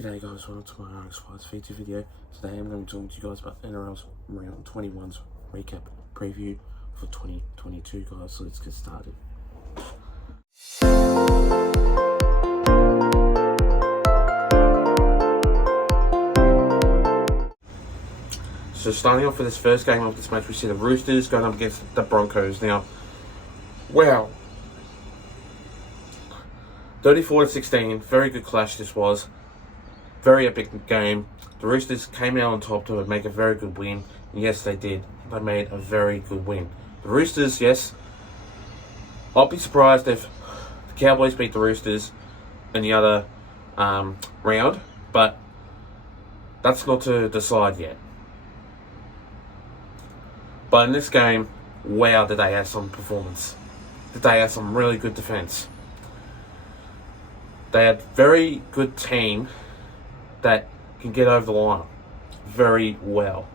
G'day guys, welcome to my Spice feature video. Today I'm going to talk to you guys about NRL's Round 21's recap preview for 2022 guys, so let's get started. So starting off with this first game of this match, we see the Roosters going up against the Broncos. Now, wow, 34-16, very good clash this was. Very epic game. The Roosters came out on top to make a very good win. And yes, they did. They made a very good win. The Roosters, yes. I'll be surprised if the Cowboys beat the Roosters in the other round, but that's not to decide yet. But in this game, wow, did they have some performance. Did they have some really good defense. They had very good team that can get over the line very well.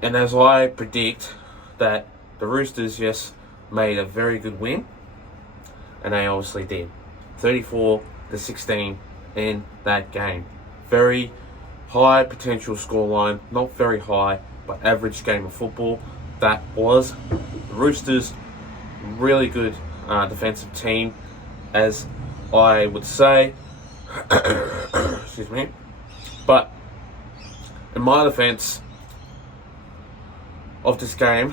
And as I predict that the Roosters, yes, made a very good win, and they obviously did. 34-16 in that game. Very high potential scoreline, not very high, but average game of football. That was the Roosters, really good defensive team, as I would say. Excuse me. But in my defense of this game,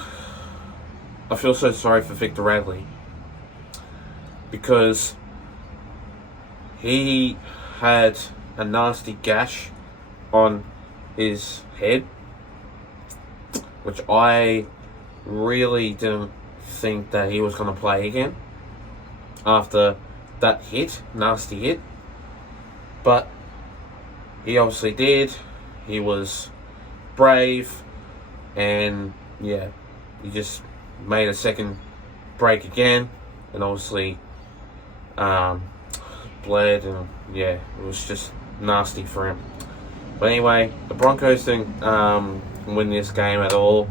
I feel so sorry for Victor Radley, because he had a nasty gash on his head, which I really didn't think that he was going to play again after that nasty hit. But he obviously did. He was brave, and yeah, he just made a second break again, and obviously bled, and yeah, it was just nasty for him. But anyway, the Broncos didn't win this game at all.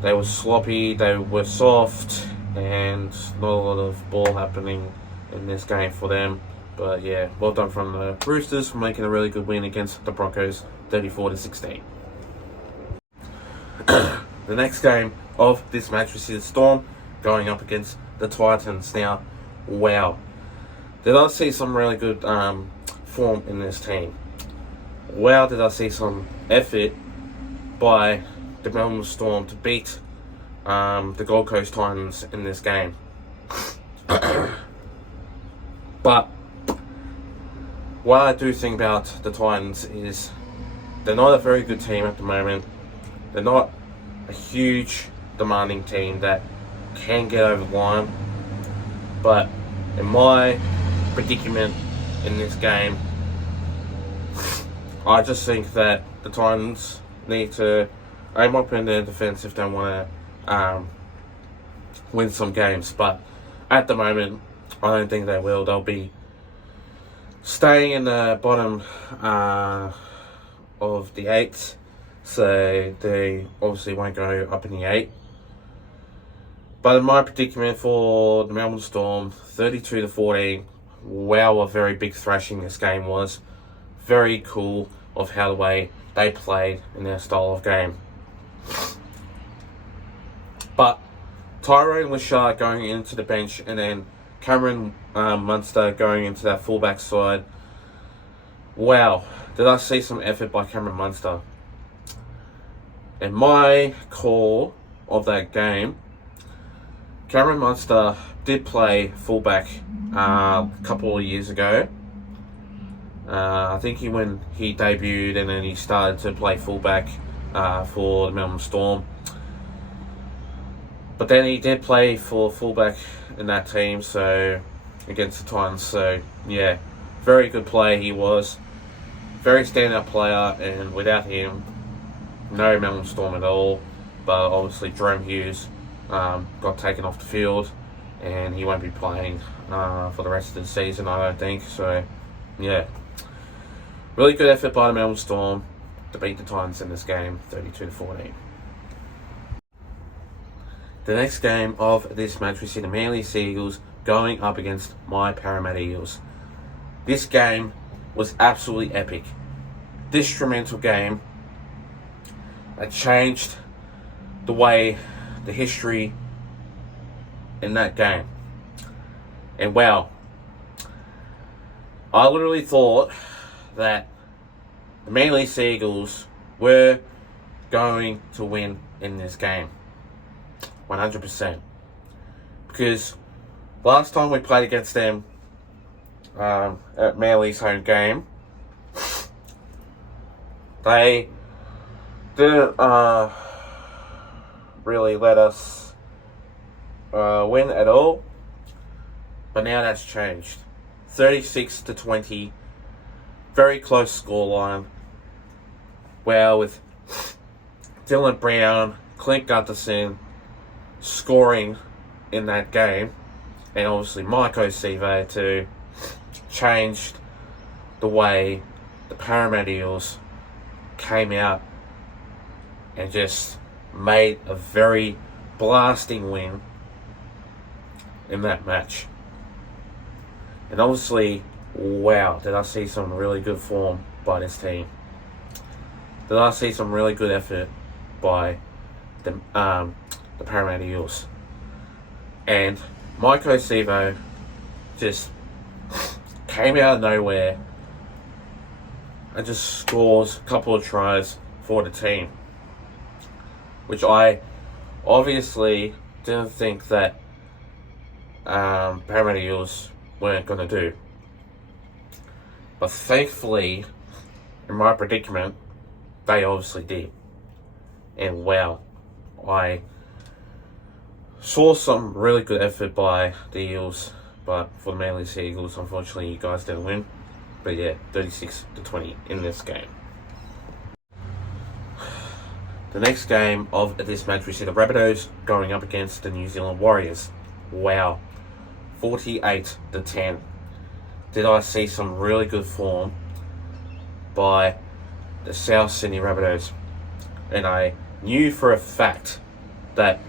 They were sloppy, they were soft, and not a lot of ball happening in this game for them. But yeah, well done from the Roosters for making a really good win against the Broncos, 34-16. The next game of this match, we see the Storm going up against the Titans. Now, wow, did I see some really good form in this team? Wow, did I see some effort by the Melbourne Storm to beat the Gold Coast Titans in this game. But what I do think about the Titans is they're not a very good team at the moment. They're not a huge demanding team that can get over the line. But in my predicament in this game, I just think that the Titans need to aim up in their defense if they want to win some games. But at the moment, I don't think they will. They'll be staying in the bottom of the 8, so they obviously won't go up in the 8. But in my predicament for the Melbourne Storm, 32-14, wow, a very big thrashing this game was. Very cool of how the way they played in their style of game. But Tyrone Lashard going into the bench, and then Cameron Munster going into that fullback side. Wow, did I see some effort by Cameron Munster. In my call of that game, Cameron Munster did play fullback a couple of years ago. I think when he debuted, and then he started to play fullback for the Melbourne Storm. But then he did play for fullback in that team, so against the Titans. So yeah, very good player he was. Very standout player, and without him, no Melbourne Storm at all. But obviously Jerome Hughes got taken off the field, and he won't be playing for the rest of the season, I don't think. So yeah, really good effort by the Melbourne Storm to beat the Titans in this game, 32-14. The next game of this match, we see the Manly Sea Eagles going up against my Parramatta Eels. This game was absolutely epic. Instrumental game that changed the way, the history in that game. And wow, I literally thought that the Manly Sea Eagles were going to win in this game. 100%. Because last time we played against them at Manly's home game, they didn't really let us win at all. But now that's changed. 36-20. Very close scoreline. Well, with Dylan Brown, Clint Gutherson scoring in that game, and obviously Mike O'Sive too, changed the way the Parramatta Eels came out and just made a very blasting win in that match. And obviously, wow, did I see some really good form by this team. Did I see some really good effort by the Parramatta Eels. And Mike O'Sive just came out of nowhere and just scores a couple of tries for the team, which I obviously didn't think that Parramatta Eels weren't going to do. But thankfully, in my predicament, they obviously did. And wow, I saw some really good effort by the Eels, but for the Manly Sea Eagles, unfortunately, you guys didn't win. But yeah, 36-20 in this game. The next game of this match, we see the Rabbitohs going up against the New Zealand Warriors. Wow, 48-10. Did I see some really good form by the South Sydney Rabbitohs? And I knew for a fact that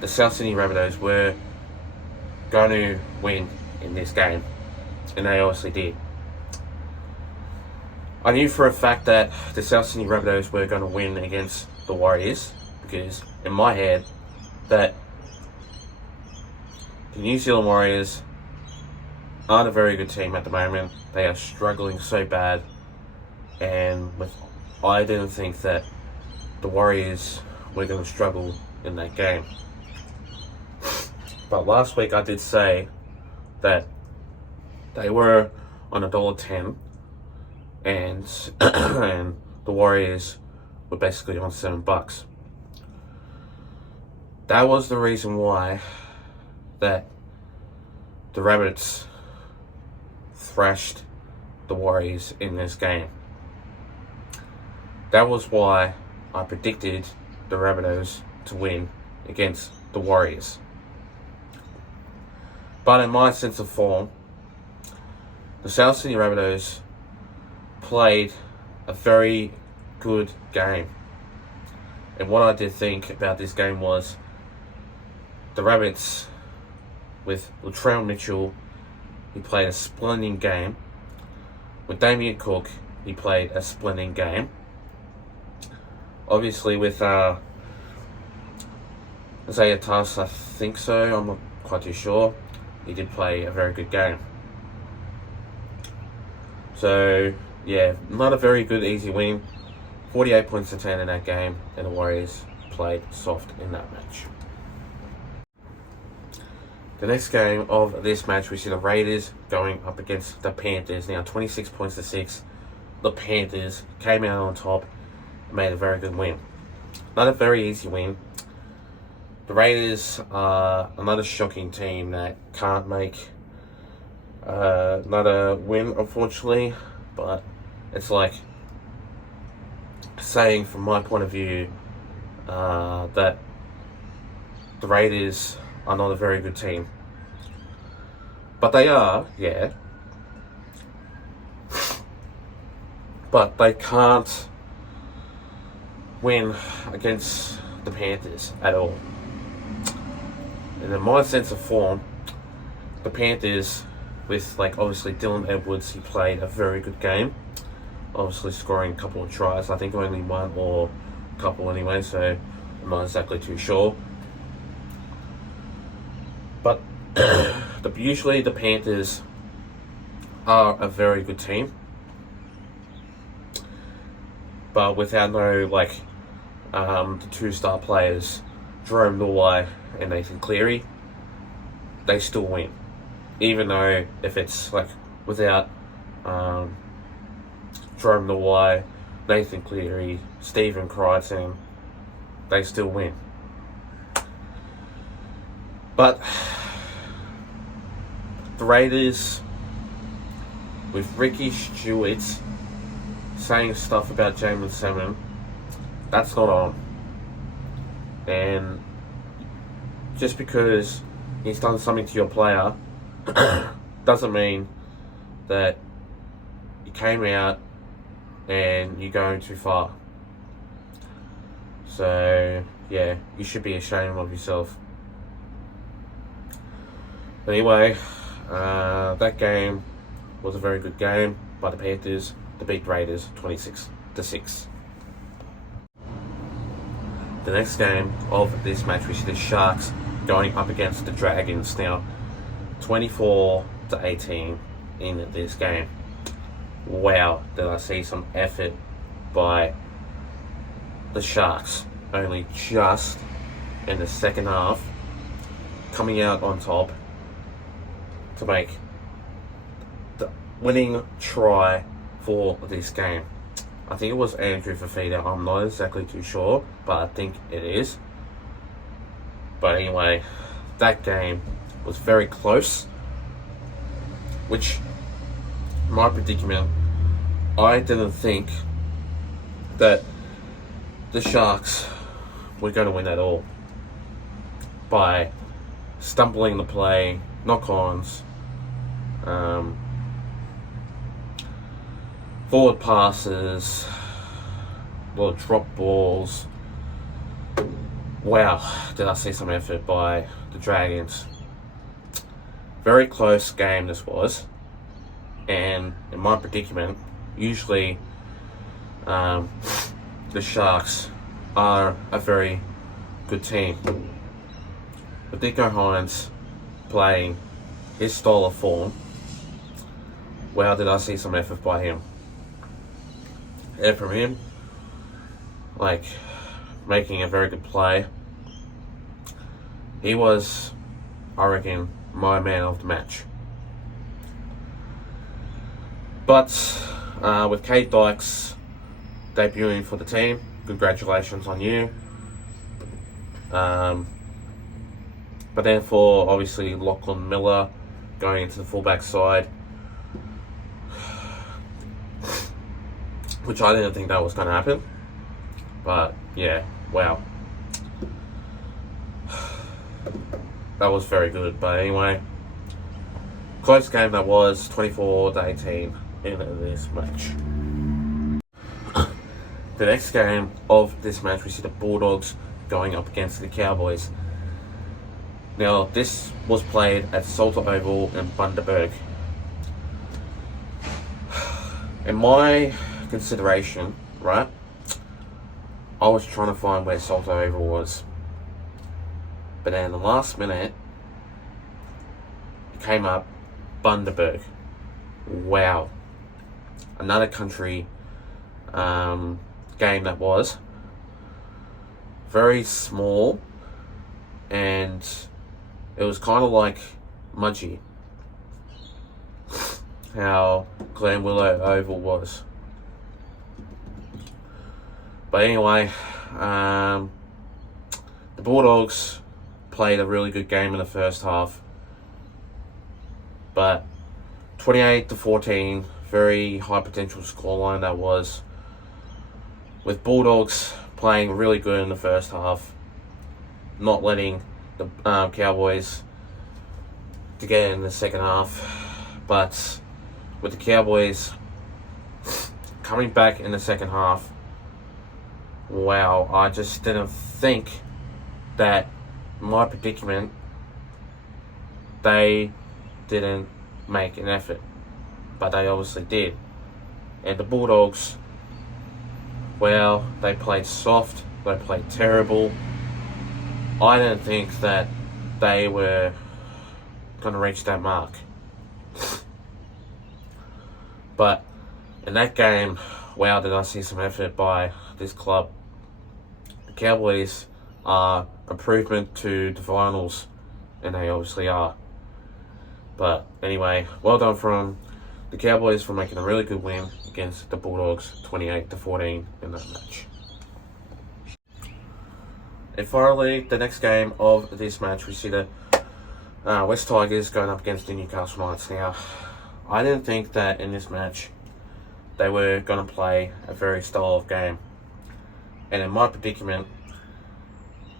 the South Sydney Rabbitohs were going to win in this game. And they obviously did. I knew for a fact that the South Sydney Rabbitohs were going to win against the Warriors, because in my head, that the New Zealand Warriors aren't a very good team at the moment. They are struggling so bad, and I didn't think that the Warriors were going to struggle in that game. But last week I did say that they were on $1.10, and and the Warriors were basically on $7. That was the reason why that the Rabbits thrashed the Warriors in this game. That was why I predicted the Rabbitohs to win against the Warriors. But in my sense of form, the South Sydney Rabbitohs played a very good game. And what I did think about this game was the Rabbits, with Latrell Mitchell, he played a splendid game. With Damien Cook, he played a splendid game. Obviously with Isaiah Tuss, I think so, I'm not quite too sure. He did play a very good game. So, yeah, not a very good, easy win. 48 points to 10 in that game, and the Warriors played soft in that match. The next game of this match, we see the Raiders going up against the Panthers. Now, 26 points to 6. The Panthers came out on top and made a very good win. Not a very easy win. The Raiders are another shocking team that can't make another win, unfortunately. But it's like saying, from my point of view, that the Raiders are not a very good team. But they are, yeah. But they can't win against the Panthers at all. And in my sense of form, the Panthers with obviously Dylan Edwards. He played a very good game, obviously scoring a couple of tries. I think only one or a couple anyway, so I'm not exactly too sure. But usually the Panthers are a very good team, but without no the 2-star players, Jerome Luai and Nathan Cleary, they still win. Even though if it's without Jerome Luai, Nathan Cleary, Stephen Crichton, they still win. But the Raiders, with Ricky Stewart saying stuff about Jamin Salmon, that's not on. And just because he's done something to your player doesn't mean that you came out and you're going too far. So, yeah, you should be ashamed of yourself. Anyway, that game was a very good game by the Panthers to beat Raiders 26-6. The next game of this match, we see the Sharks going up against the Dragons. Now, 24-18 in this game. Wow, did I see some effort by the Sharks. Only just in the second half, coming out on top to make the winning try for this game. I think it was Andrew Fafita. I'm not exactly too sure, but I think it is. But anyway, that game was very close, which, my predicament, I didn't think that the Sharks were going to win at all by stumbling the play, knock-ons, forward passes, little drop balls. Wow, did I see some effort by the Dragons. Very close game this was, and in my predicament, usually the Sharks are a very good team. But Nico Hines playing his style of form, wow, did I see some effort by him. And from him, making a very good play. He was, I reckon, my man of the match. But with Kate Dykes debuting for the team, congratulations on you. But then for obviously Lachlan Miller going into the fullback side, which I didn't think that was going to happen. But yeah, wow. That was very good. But anyway, close game that was, 24-18 in this match. The next game of this match, we see the Bulldogs going up against the Cowboys. Now, this was played at Salter Oval in Bundaberg. In my consideration, right, I was trying to find where Salter Oval was. But then in the last minute, it came up Bundaberg. Wow. Another country game that was. Very small. And it was kind of like Mudgee. How Glen Willow Oval was. But anyway, the Bulldogs played a really good game in the first half. But 28-14, very high potential scoreline that was. With Bulldogs playing really good in the first half, not letting the Cowboys to get in the second half. But with the Cowboys coming back in the second half, wow, I just didn't think that my predicament, they didn't make an effort, but they obviously did. And the Bulldogs, well, they played soft, they played terrible. I didn't think that they were going to reach that mark. But in that game, wow, did I see some effort by this club. The Cowboys are improvement to the finals, and they obviously are. But anyway, well done from the Cowboys for making a really good win against the Bulldogs, 28-14 in that match. And finally, the next game of this match, we see the West Tigers going up against the Newcastle Knights. Now, I didn't think that in this match they were going to play a very style of game. And in my predicament,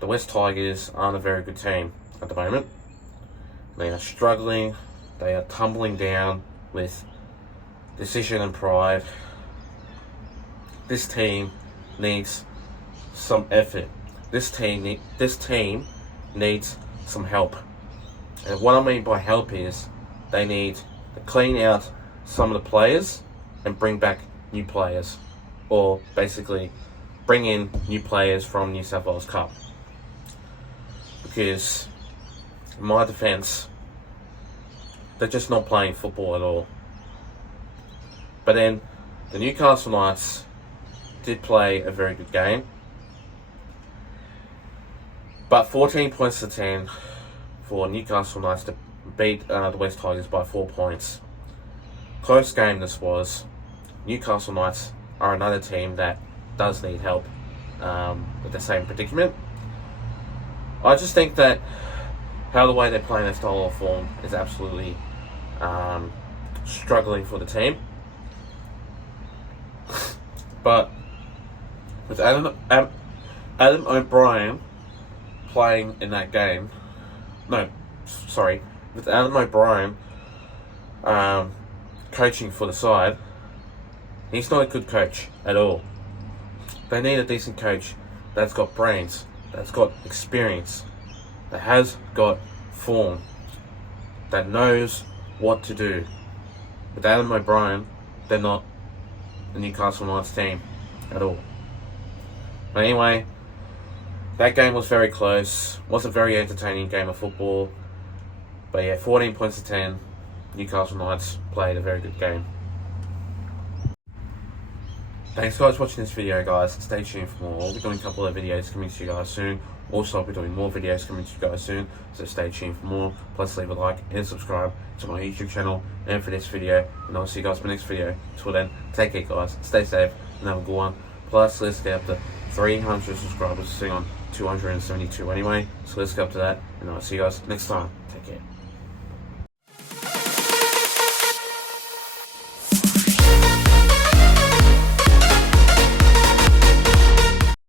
the West Tigers aren't a very good team at the moment. They are struggling, they are tumbling down with decision and pride. This team needs some effort. This team needs some help. And what I mean by help is they need to clean out some of the players and bring back new players. Or basically bring in new players from New South Wales Cup. Because in my defence, they're just not playing football at all. But then the Newcastle Knights did play a very good game. But 14 points to 10 for Newcastle Knights to beat the West Tigers by 4 points. Close game this was. Newcastle Knights are another team that does need help with the same predicament. I just think that how the way they're playing their style of form is absolutely struggling for the team. But with Adam O'Brien playing in that game, with Adam O'Brien coaching for the side, he's not a good coach at all. They need a decent coach that's got brains, that's got experience, that has got form, that knows what to do. With Adam O'Brien, they're not the Newcastle Knights team at all. But anyway, that game was very close. Was a very entertaining game of football. But yeah, 14 points to 10. Newcastle Knights played a very good game. Thanks guys for watching this video, guys. Stay tuned for more. I'll be doing a couple of videos coming to you guys soon. Also, I'll be doing more videos coming to you guys soon. So stay tuned for more. Plus leave a like and subscribe to my YouTube channel and for this video. And I'll see you guys in the next video. Till then, take care guys. Stay safe and have a good one. Plus, let's get up to 300 subscribers. Sitting on 272 anyway. So let's get up to that. And I'll see you guys next time. Take care.